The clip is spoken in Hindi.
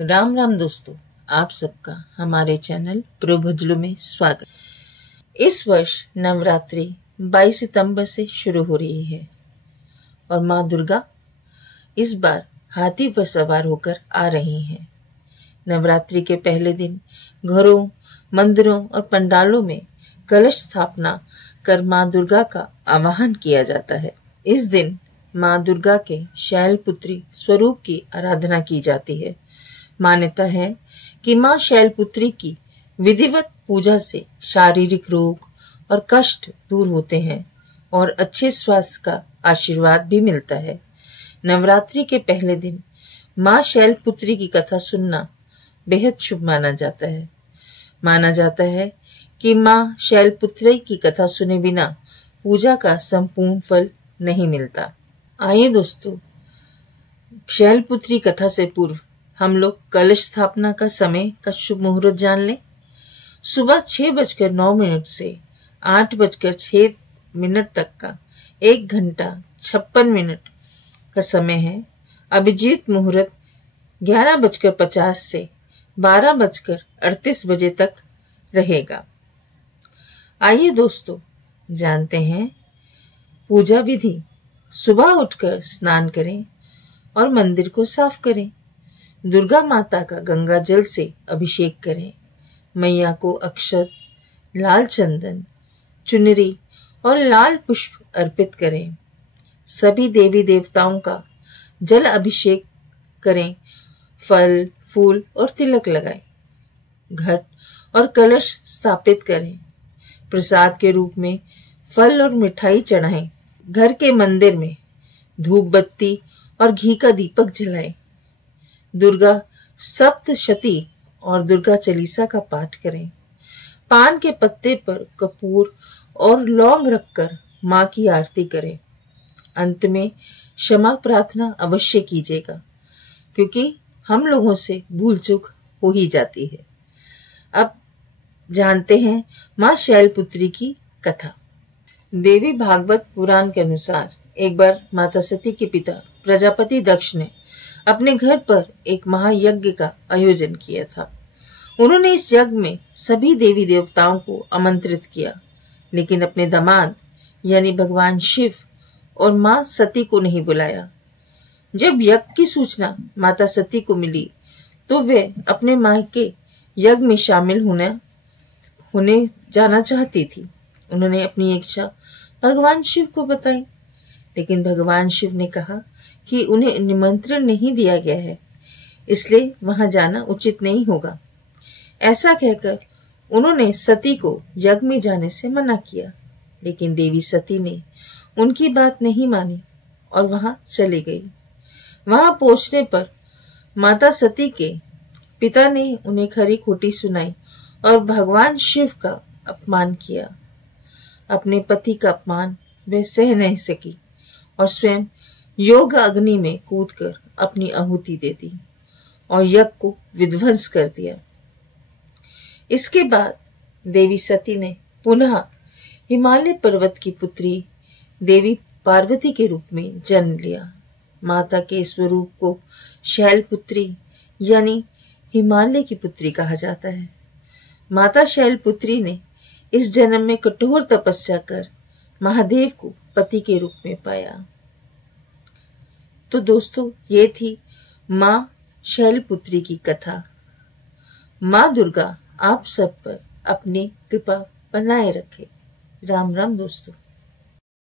राम राम दोस्तों, आप सबका हमारे चैनल प्रभुजलु में स्वागत। इस वर्ष नवरात्रि 22 सितंबर से शुरू हो रही है और माँ दुर्गा इस बार हाथी पर सवार होकर आ रही हैं। नवरात्रि के पहले दिन घरों, मंदिरों और पंडालों में कलश स्थापना कर माँ दुर्गा का आवाहन किया जाता है। इस दिन माँ दुर्गा के शैलपुत्री स्वरूप की आराधना की जाती है। मान्यता है कि माँ शैलपुत्री की विधिवत पूजा से शारीरिक रोग और कष्ट दूर होते हैं और अच्छे स्वास्थ्य का आशीर्वाद भी मिलता है। नवरात्रि के पहले दिन माँ शैलपुत्री की कथा सुनना बेहद शुभ माना जाता है। माना जाता है कि माँ शैलपुत्री की कथा सुने बिना पूजा का संपूर्ण फल नहीं मिलता। आइए दोस्तों, शैलपुत्री कथा से पूर्व हम लोग कलश स्थापना का समय का शुभ मुहूर्त जान लें। सुबह 6:09 से 8:06 तक का 1 घंटा 56 मिनट का समय है। अभिजीत मुहूर्त 11:50 से 12:38 बजे तक रहेगा। आइए दोस्तों, जानते हैं पूजा विधि। सुबह उठकर स्नान करें और मंदिर को साफ करें। दुर्गा माता का गंगा जल से अभिषेक करें। मैया को अक्षत, लाल चंदन, चुनरी और लाल पुष्प अर्पित करें। सभी देवी देवताओं का जल अभिषेक करें। फल, फूल और तिलक लगाएं। घट और कलश स्थापित करें। प्रसाद के रूप में फल और मिठाई चढ़ाएं। घर के मंदिर में धूप बत्ती और घी का दीपक जलाएं। दुर्गा सप्तशती और दुर्गा चालीसा का पाठ करें। पान के पत्ते पर कपूर और लौंग रखकर माँ की आरती करें। अंत में क्षमा प्रार्थना अवश्य कीजिएगा, क्योंकि हम लोगों से भूल चूक हो ही जाती है। अब जानते हैं माँ शैलपुत्री की कथा। देवी भागवत पुराण के अनुसार एक बार माता सती के पिता प्रजापति दक्ष ने अपने घर पर एक महायज्ञ का आयोजन किया था। उन्होंने इस यज्ञ में सभी देवी देवताओं को आमंत्रित किया, लेकिन अपने दामाद यानी भगवान शिव और माँ सती को नहीं बुलाया। जब यज्ञ की सूचना माता सती को मिली तो वे अपने मायके यज्ञ में शामिल होने जाना चाहती थी। उन्होंने अपनी इच्छा भगवान शिव को बताई, लेकिन भगवान शिव ने कहा कि उन्हें निमंत्रण नहीं दिया गया है, इसलिए वहां जाना उचित नहीं होगा। ऐसा कहकर उन्होंने सती को यज्ञ में जाने से मना किया, लेकिन देवी सती ने उनकी बात नहीं मानी और वहां चली गई। वहां पहुंचने पर माता सती के पिता ने उन्हें खरी खोटी सुनाई और भगवान शिव का अपमान किया। अपने पति का अपमान वे सह नहीं सकी और स्वयं योग अग्नि में कूदकर अपनी आहुति दे दी और यज्ञ को विध्वंस कर दिया। इसके बाद देवी सती ने पुनः हिमालय पर्वत की पुत्री देवी पार्वती के रूप में जन्म लिया। माता के स्वरूप को शैलपुत्री यानी हिमालय की पुत्री कहा जाता है। माता शैलपुत्री ने इस जन्म में कठोर तपस्या कर महादेव को पति के रूप में पाया। तो दोस्तों, ये थी माँ शैलपुत्री की कथा। माँ दुर्गा आप सब पर अपनी कृपा बनाए रखे। राम राम दोस्तों।